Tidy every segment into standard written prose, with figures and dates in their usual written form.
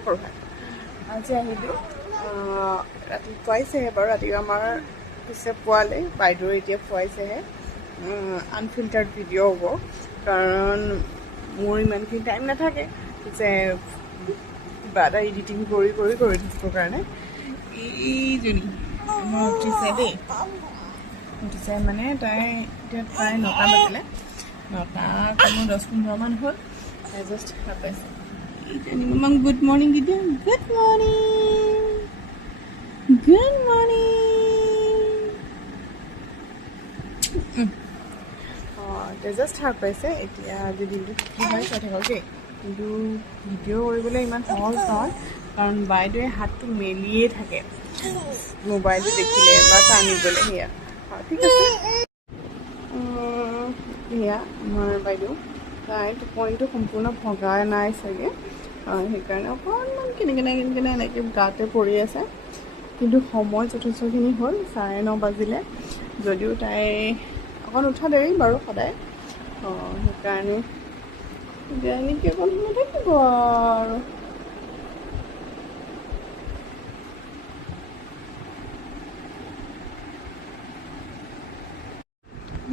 নকৰোঁ ভাত। আজি আহিলোঁ ৰাতি খুৱাইছেহে বাৰু, ৰাতি আমাৰ পিছে পোৱালে, বাইদেউ এতিয়া খুৱাইছেহে। আনফিল্টাৰ্ড ভিডিঅ' হ'ব, কাৰণ মোৰ ইমানখিনি টাইম নাথাকে যে কিবা এটা এডিটিং কৰি থাকিবৰ কাৰণে। এইজনী মোৰ উঠিছে দেই, উঠিছে মানে তাই এতিয়া প্ৰায় 9টা বাজিলে, 9টা কমেও 10-15 মান হ'ল। তাই জাষ্ট সাৰ পাইছে। এইজনী মামাক গুড মৰ্ণিং দি দিওঁ। Good morning, good morning. এতিয়া জাষ্ট সাৰ পাইছে। এতিয়া আজি দিনটো কি হয় চাই থাকক দেই, কিন্তু ভিডিঅ' কৰিবলৈ ইমান সহজ নহয়, কাৰণ বাইদেৱে হাতটো মেলিয়ে থাকে মোবাইলটো দেখিলে বা টানিবলৈ। সেয়া ঠিক আছে। সেয়া আমাৰ বাইদেউ, তাই টোপনিটো সম্পূৰ্ণ ভগা নাই চাগে, সেইকাৰণে অকণমান কেনেকৈ এনেকৈ গাতে পৰি আছে। কিন্তু সময় যথেষ্টখিনি হ'ল, 9:30 বাজিলে, যদিও তাই অকণ উঠা দেৰি বাৰু সদায়। সেইকাৰণে এতিয়া এনেকৈ অকণ সময় থাকিব আৰু।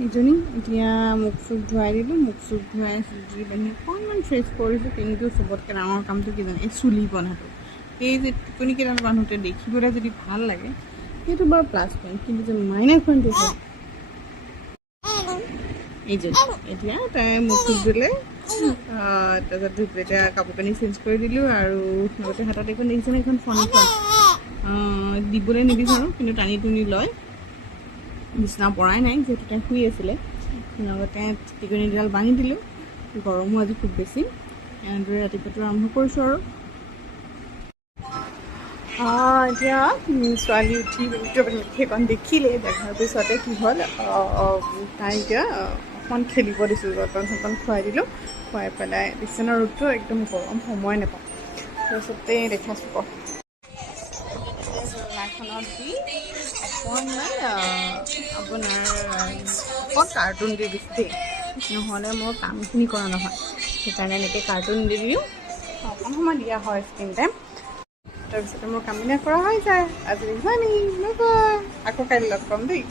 এইজনী এতিয়া মুখ চুখ ধুৱাই দিলোঁ, মুখ চুখ ধুৱাই চুলি বান্ধি অকণমান ফ্ৰেছ কৰিছোঁ। কিন্তু চবতকৈ ডাঙৰ কামটো কি জানে, এই চুলি বন্ধাটো। এই যে টোপনিকেইডাল বান্ধোতে দেখিবলৈ যদি ভাল লাগে সেইটো বাৰু প্লাছ পইণ্ট, কিন্তু যে মাইনাছ পইণ্টটো হ'ল এইজনী। এতিয়া তাই মুখ চুখ ধুলে, তাৰপিছত ধুই পেলাই এতিয়া কাপোৰ কানি চেঞ্জ কৰি দিলোঁ, আৰু লগতে হাতত এখন দেখিছেনে, এখন ফোনখন দিবলৈ নিবিচাৰোঁ, কিন্তু টানি টুনি লয়। বিচনা পৰাই নাই, যিহেতু তাই শুই আছিলে। লগতে টিকনিডাল বান্ধি দিলোঁ, গৰমো আজি খুব বেছি। এনেদৰে ৰাতিপুৱাটো আৰম্ভ কৰিছোঁ আৰু। এতিয়া ছোৱালী উঠি সেইখন দেখিলে, দেখাৰ পিছতে কি হ'ল, তাই এতিয়া অকণমান খেলিব দিছোঁ, যতন চতন খুৱাই দিলোঁ। খুৱাই পেলাই বিচনাৰ ৰ'দটো একদম গৰম, সময় নাপাওঁ। তাৰপিছতে দেখাইছোঁ কওক, লাইখনত দি অকণমান আপোনাৰ অকণ কাৰ্টুন দি দিছোঁ দেই, নহ'লে মোৰ কামখিনি কৰা নহয়। সেইকাৰণে এনেকৈ কাৰ্টুন দি দিওঁ, অকণ সময় দিয়া হয় স্ক্ৰীন টাইম। তাৰপিছতে মোৰ কামবিলাক কৰা হৈ যায়। আজি ইমানেই, বাই বাই, আকৌ কাইলৈ লগ পাম দেই।